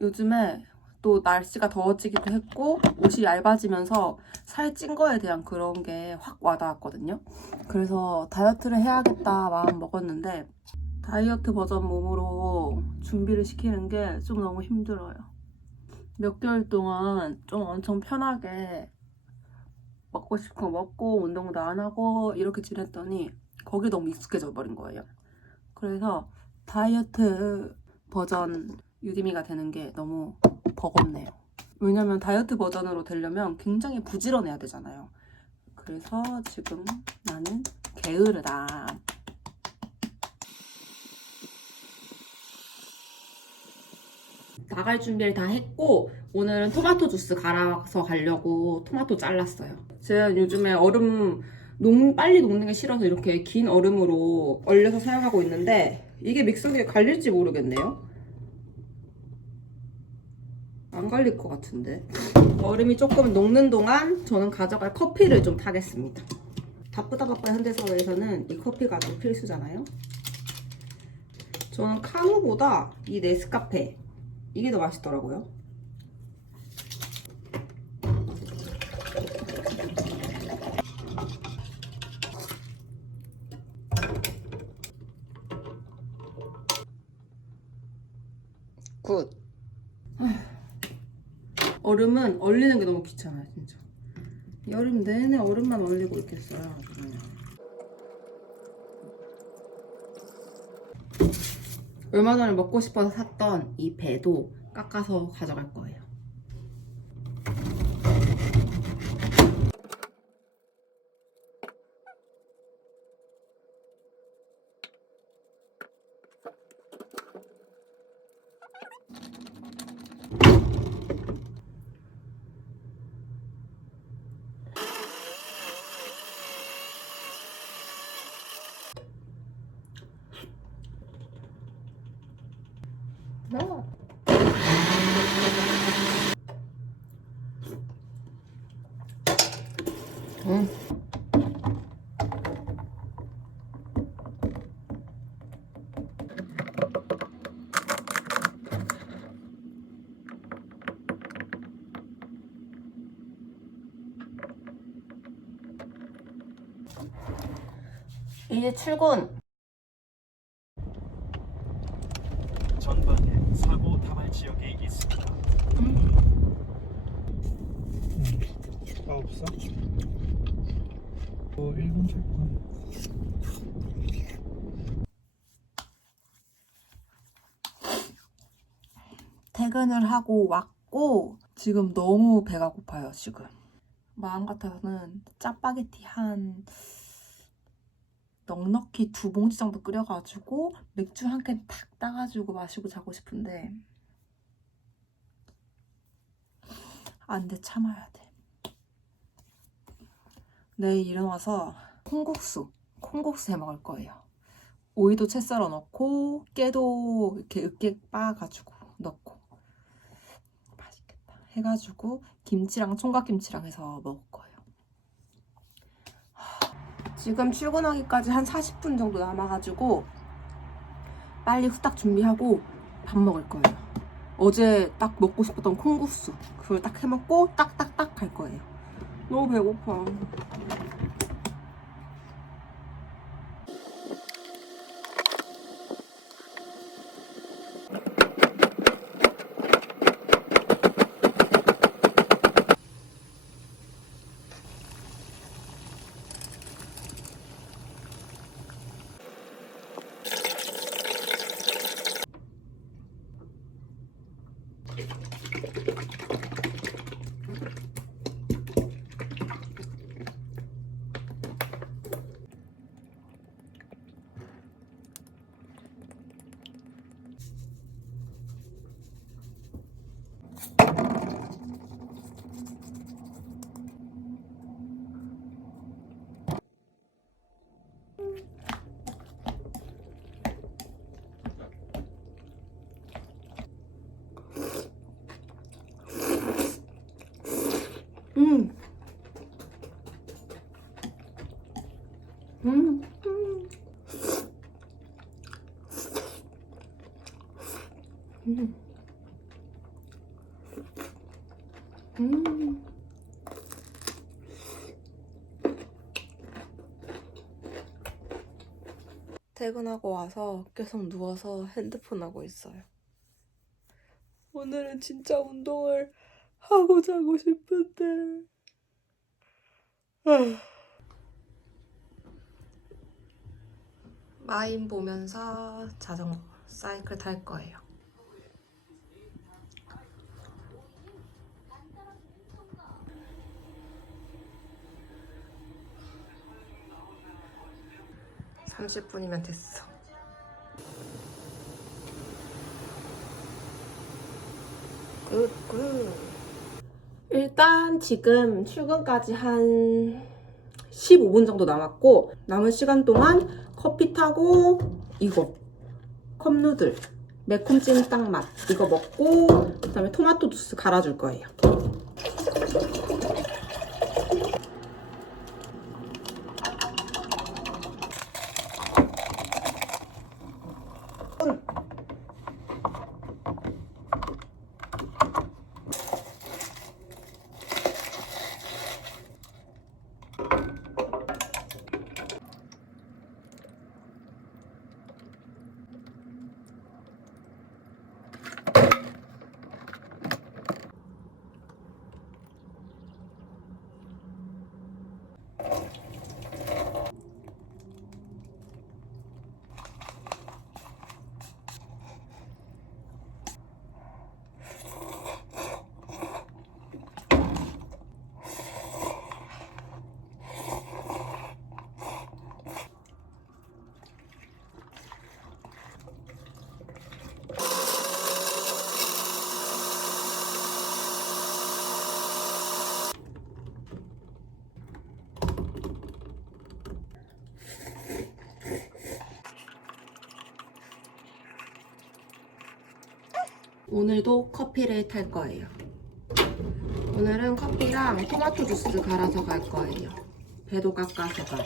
요즘에 또 날씨가 더워지기도 했고 옷이 얇아지면서 살찐 거에 대한 그런 게 확 와닿았거든요. 그래서 다이어트를 해야겠다 마음 먹었는데 다이어트 버전 몸으로 준비를 시키는 게 좀 너무 힘들어요. 몇 개월 동안 좀 엄청 편하게 먹고 싶은 거 먹고 운동도 안 하고 이렇게 지냈더니 거기 너무 익숙해져 버린 거예요. 그래서 다이어트 버전 유디미가 되는 게 너무 버겁네요. 왜냐면 다이어트 버전으로 되려면 굉장히 부지런해야 되잖아요. 그래서 지금 나는 게으르다. 나갈 준비를 다 했고 오늘은 토마토 주스 갈아서 가려고 토마토 잘랐어요. 제가 요즘에 얼음 녹, 빨리 녹는 게 싫어서 이렇게 긴 얼음으로 얼려서 사용하고 있는데 이게 믹서기에 갈릴지 모르겠네요. 안 갈릴 것 같은데. 얼음이 조금 녹는 동안 저는 가져갈 커피를 좀 타겠습니다. 바쁘다 바쁘다 현대사회에서는 이 커피가 아주 필수잖아요. 저는 카누보다 이 네스카페 이게 더 맛있더라고요. 굿. 얼음은 얼리는 게 너무 귀찮아요, 진짜. 여름 내내 얼음만 얼리고 있겠어요, 아주 그냥. 얼마 전에 먹고 싶어서 샀던 이 배도 깎아서 가져갈 거예요. 응. 이제 출근. 전방에 사고 다발 지역이 있습니다. 아 없어? 어 1분 될 거야. 퇴근을 하고 왔고 지금 너무 배가 고파요 지금 마음 같아서는 짜파게티 한 넉넉히 두 봉지 정도 끓여가지고 맥주 한 캔 탁 따가지고 마시고 자고 싶은데 안 돼 참아야 돼 내일 일어나서 콩국수 콩국수 해 먹을 거예요. 오이도 채 썰어 넣고 깨도 이렇게 으깨 빻아가지고 넣고. 맛있겠다. 해가지고 김치랑 총각김치랑 해서 먹을 거예요. 하, 지금 출근하기까지 한 40분 정도 남아가지고 빨리 후딱 준비하고 밥 먹을 거예요. 어제 딱 먹고 싶었던 콩국수 그걸 딱 해먹고 딱딱딱 갈 거예요 너무 배고파 음. 퇴근하고 와서 계속 누워서 핸드폰 하고 있어요. 오늘은 진짜 운동을 하고 자고 싶은데. 마인 보면서 자전거 사이클 탈 거예요. 삼십 분이면 됐어. 굿, 굿. 일단 지금 출근까지 한 15분 정도 남았고 남은 시간 동안 커피 타고 이거 컵누들 매콤 찐딱 맛 이거 먹고 그다음에 토마토 주스 갈아줄 거예요. 오늘도 커피를 탈 거예요. 오늘은 커피랑 토마토 주스 갈아서 갈 거예요. 배도 깎아서 가고.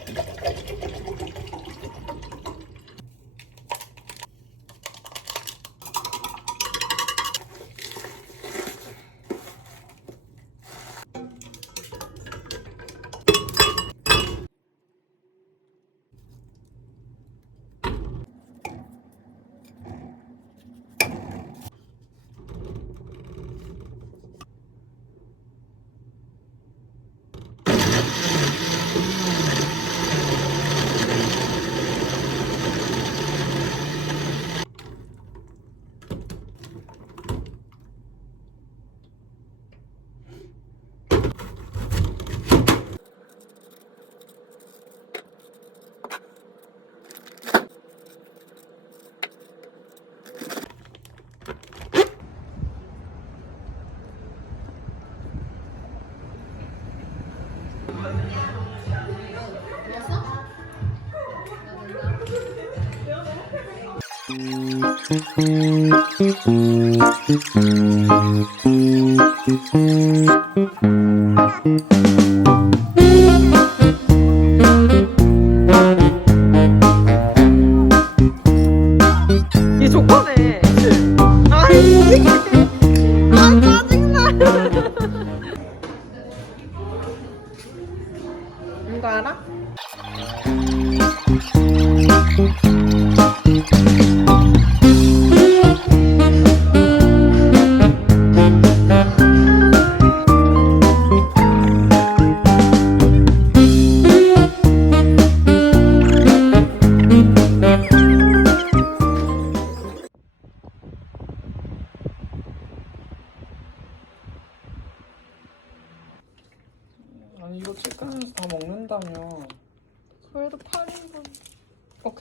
이 조커네. 아이. 아 짜증나. 이거 알아?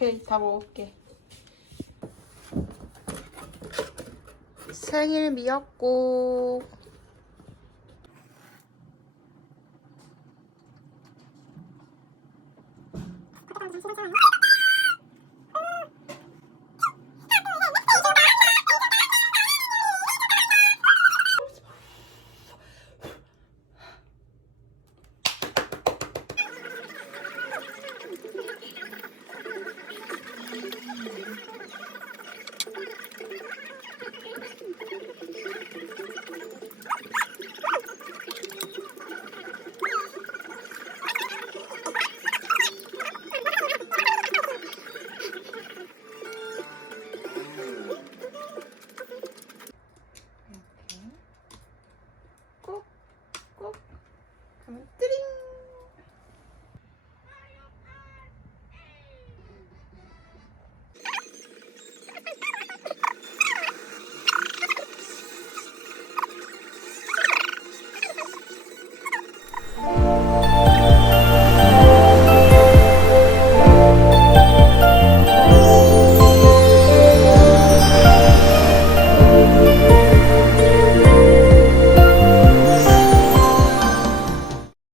오케이, 다 먹을게. 생일 미역국.